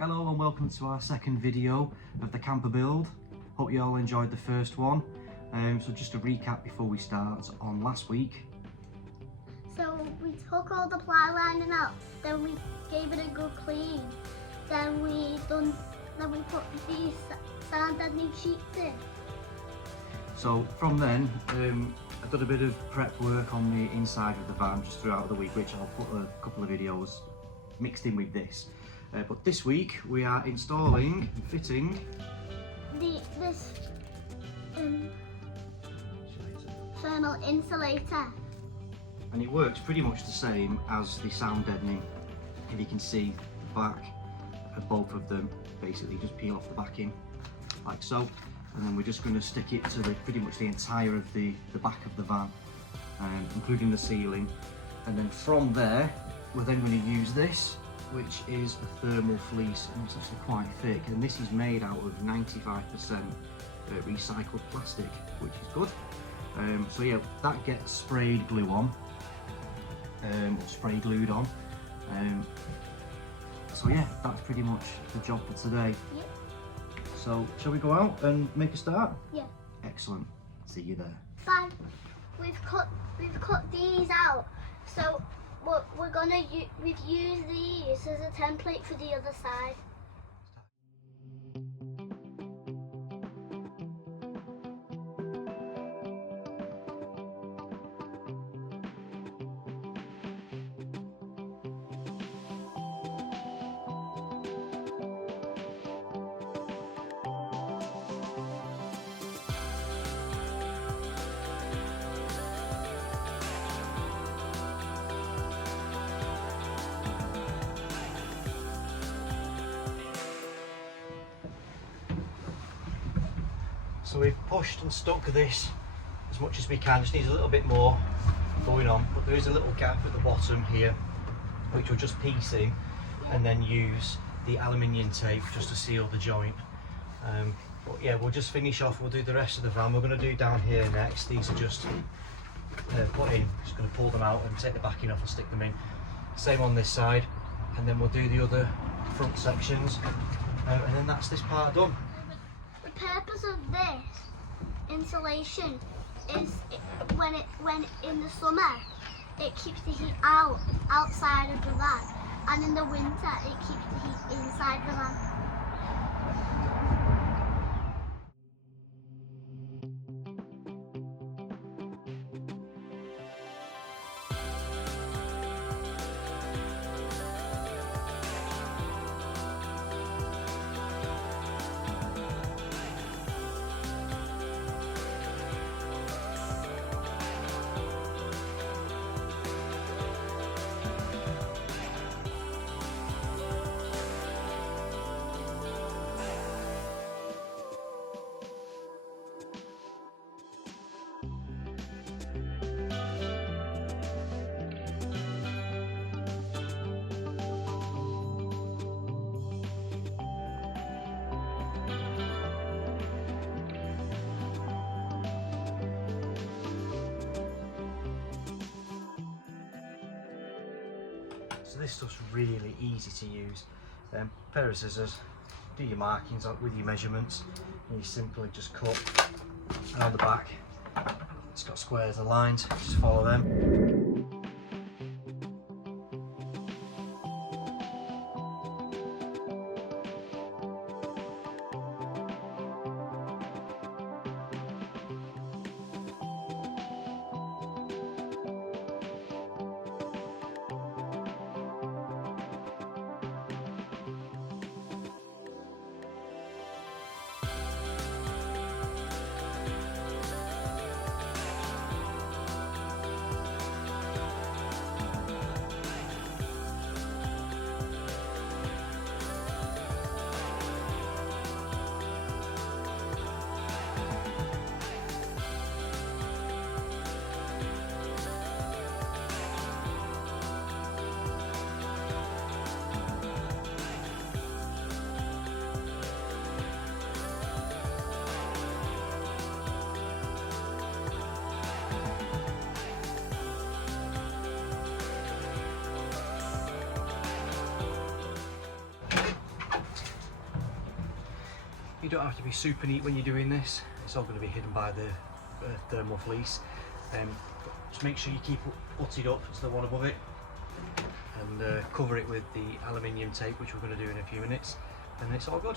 Hello and welcome to our second video of the camper build. Hope you all enjoyed the first one. So just a recap before we start on last week. So we took all the ply lining out, then we gave it a good clean, then we put these sound deadening sheets in. So from then, I've done a bit of prep work on the inside of the van just throughout the week, which I'll put a couple of videos mixed in with this. But this week we are installing and fitting this thermal insulator. And it works pretty much the same as the sound deadening. If you can see the back of both of them, basically just peel off the backing like so, and then we're just going to stick it to pretty much the entire of the back of the van, including the ceiling. And then from there we're then going to use this, which is a thermal fleece, and it's actually quite thick, and this is made out of 95% recycled plastic, which is good. So yeah, that gets sprayed glue on, or spray glued on. So yeah, that's pretty much the job for today. Yep. So shall we go out and make a start? Yeah. Excellent. See you there. Fine. We've cut these out. So we've used these as a template for the other side. So we've pushed and stuck this as much as we can, just needs a little bit more going on, but there is a little gap at the bottom here which we'll just piece in and then use the aluminium tape just to seal the joint. But yeah, we'll just finish off, we'll do the rest of the van. We're going to do down here next. These are just put in, just going to pull them out and take the backing off and stick them in. Same on this side, and then we'll do the other front sections, and then that's this part done. The purpose of this insulation is when in the summer it keeps the heat outside of the van, and in the winter it keeps the heat inside the van. So this stuff's really easy to use. Pair of scissors, do your markings up with your measurements, and you simply just cut around the back. It's got squares and lines, just follow them. You don't have to be super neat when you're doing this. It's all going to be hidden by the thermal fleece. Just make sure you keep it butted up to the one above it, and cover it with the aluminium tape, which we're going to do in a few minutes, and it's all good.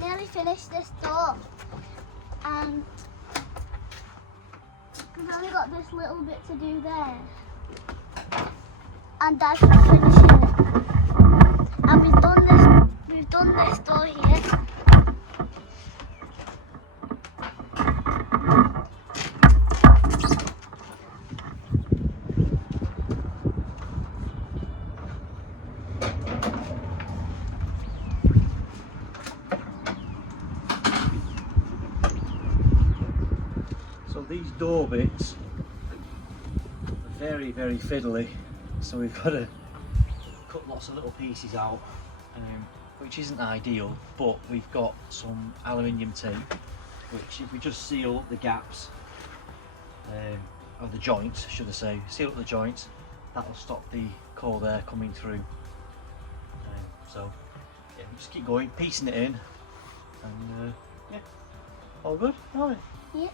Nearly finished this door, and we've only got this little bit to do there, and Dad's finishing it. And we've done this door here. These door bits are very, very fiddly, so we've got to cut lots of little pieces out, which isn't ideal, but we've got some aluminium tape, which if we just seal up the gaps, or the joints should I say, seal up the joints, that'll stop the cold air coming through. So yeah, just keep going, piecing it in, and yeah, all good, aren't we? Yeah.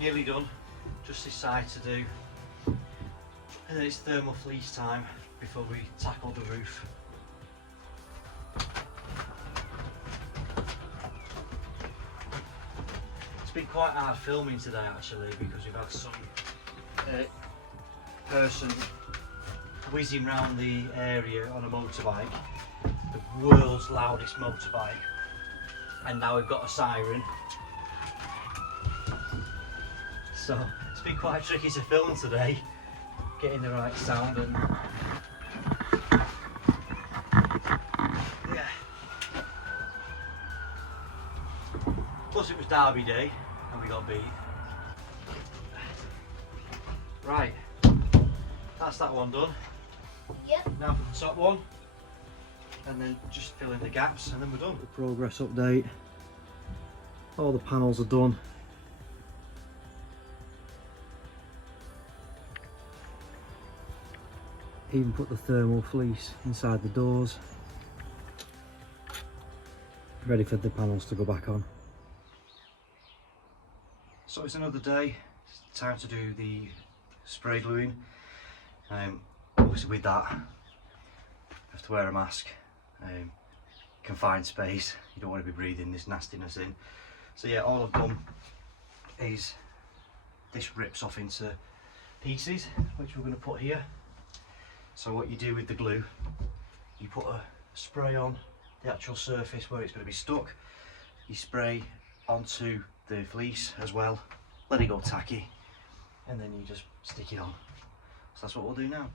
Nearly done, just this side to do, and then it's thermal fleece time before we tackle the roof. It's been quite hard filming today actually, because we've had some person whizzing round the area on a motorbike, the world's loudest motorbike, and now we've got a siren. So it's been quite tricky to film today, getting the right sound, and yeah. Plus it was Derby Day and we got beat. Right, that's that one done. Yep. Now for the top one, and then just fill in the gaps and then we're done. The progress update. All the panels are done. Even put the thermal fleece inside the doors. Ready for the panels to go back on. So it's another day. It's time to do the spray gluing. Obviously with that, you have to wear a mask. Confined space. You don't want to be breathing this nastiness in. So yeah, all I've done is this rips off into pieces, which we're going to put here. So what you do with the glue, you put a spray on the actual surface where it's going to be stuck, you spray onto the fleece as well, let it go tacky, and then you just stick it on. So that's what we'll do now.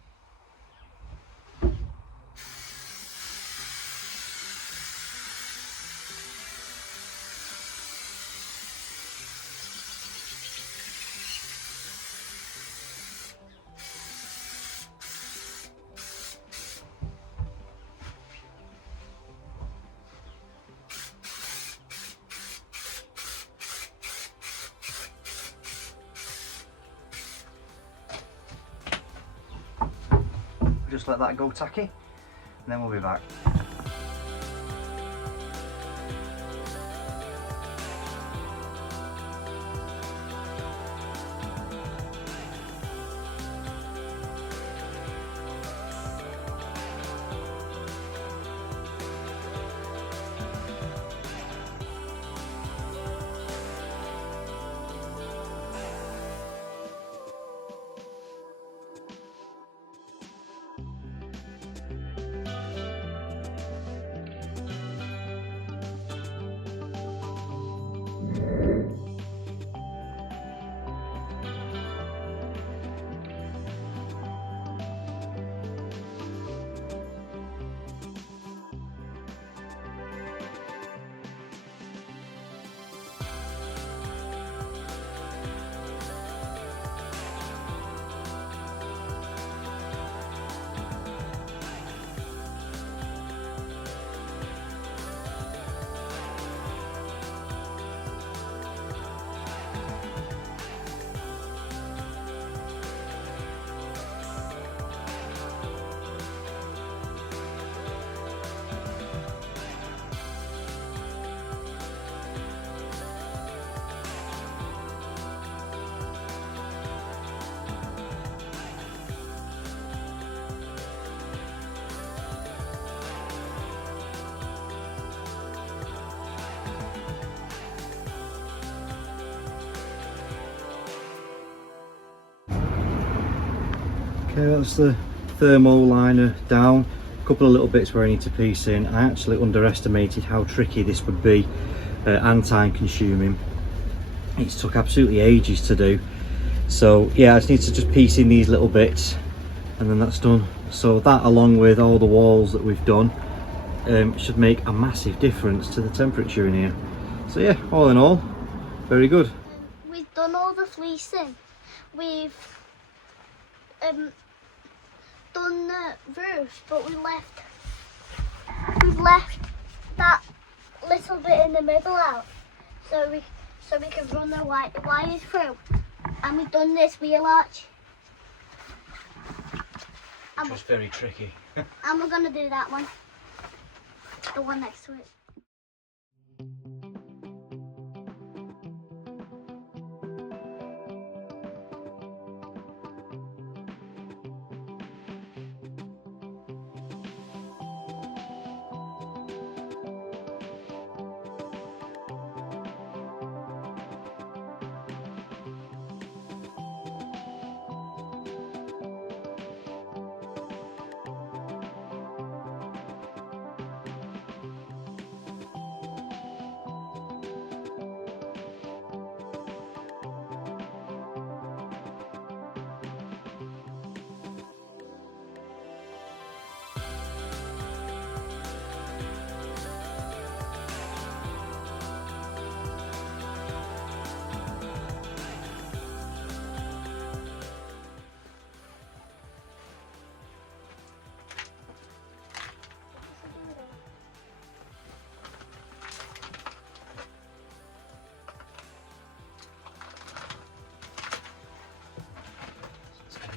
Just let that go tacky, and then we'll be back. Okay, that's the thermal liner down. A couple of little bits where I need to piece in. I actually underestimated how tricky this would be and time consuming. It took absolutely ages to do. So yeah, I just need to just piece in these little bits and then that's done. So that, along with all the walls that we've done, should make a massive difference to the temperature in here. So yeah, all in all, very good. We've done all the fleecing. We've done the roof, but we've left that little bit in the middle out, so we can run the wires through. And we've done this wheel arch. Just very tricky. And we're gonna do that one, the one next to it.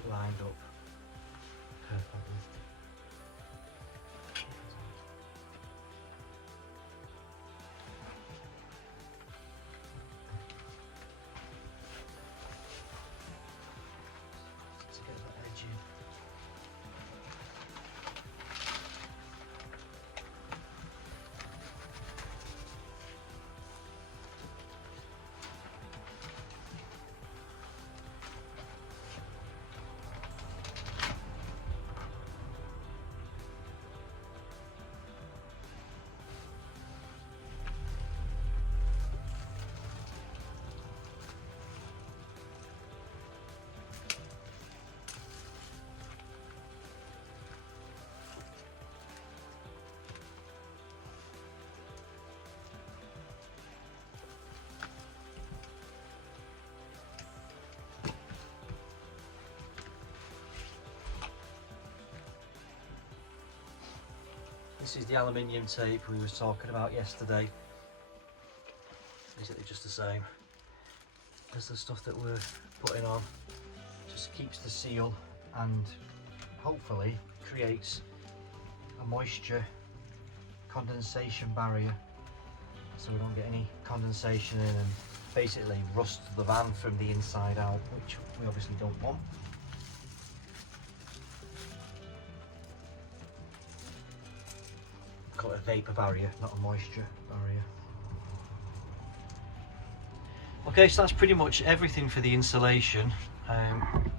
Lined up perfectly. To get that edge in. This is the aluminium tape we was talking about yesterday. Basically just the same as the stuff that we're putting on. Just keeps the seal and hopefully creates a moisture condensation barrier, so we don't get any condensation in and basically rust the van from the inside out, which we obviously don't want. Call it a vapor barrier, not a moisture barrier. Okay, so that's pretty much everything for the insulation,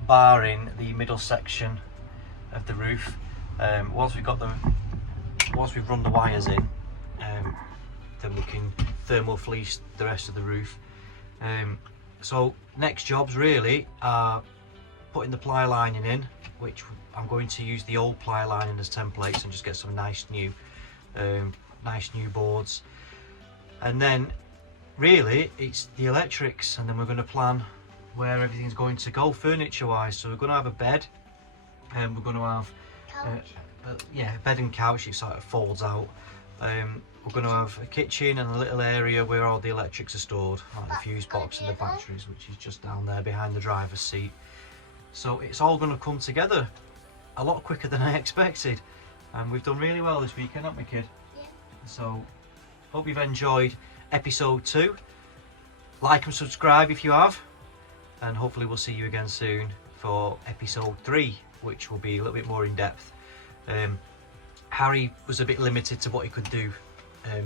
barring the middle section of the roof. Once we've run the wires in, then we can thermal fleece the rest of the roof. So next jobs really are putting the ply lining in, which I'm going to use the old ply lining as templates and just get some nice new boards. And then really it's the electrics, and then we're going to plan where everything's going to go furniture wise. So we're going to have a bed, and we're going to have a bed and couch. It sort of folds out. We're going to have a kitchen and a little area where all the electrics are stored, like the fuse box and the batteries, which is just down there behind the driver's seat. So it's all going to come together a lot quicker than I expected, and we've done really well this weekend, haven't we, kid? Yeah. So hope you've enjoyed episode 2. Like and subscribe if you have, and hopefully we'll see you again soon for episode 3, which will be a little bit more in depth. Harry was a bit limited to what he could do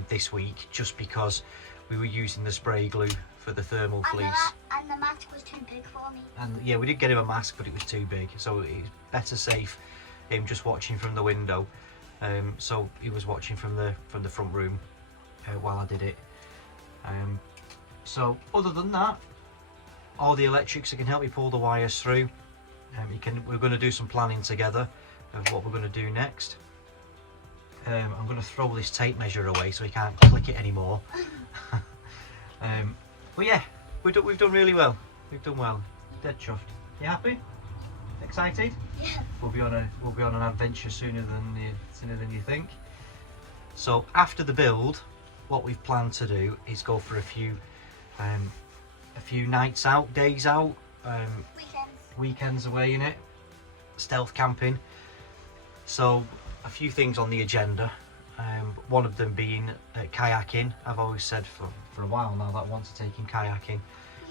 this week, just because we were using the spray glue for the thermal fleece. And the mask was too big for me. And yeah, we did get him a mask, but it was too big, so it's better safe him just watching from the window. So he was watching from the front room while I did it. So other than that, all the electrics that can help me pull the wires through. We're going to do some planning together of what we're going to do next. I'm going to throw this tape measure away so he can't click it anymore. But yeah, we've done really well. We've done well. Dead chuffed. You happy? Excited? Yeah. We'll be on an adventure sooner than you think. So after the build, what we've planned to do is go for a few nights out, days out, weekends away in it, stealth camping. So a few things on the agenda. One of them being kayaking. I've always said for a while now that I want to take him kayaking.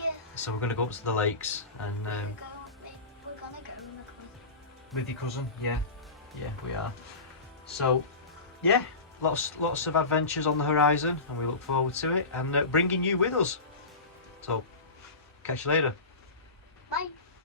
Yeah. So we're going to go up to the lakes and We're gonna go with my cousin. with your cousin. Yeah, we are. So yeah, lots of adventures on the horizon, and we look forward to it and bringing you with us. So catch you later. Bye.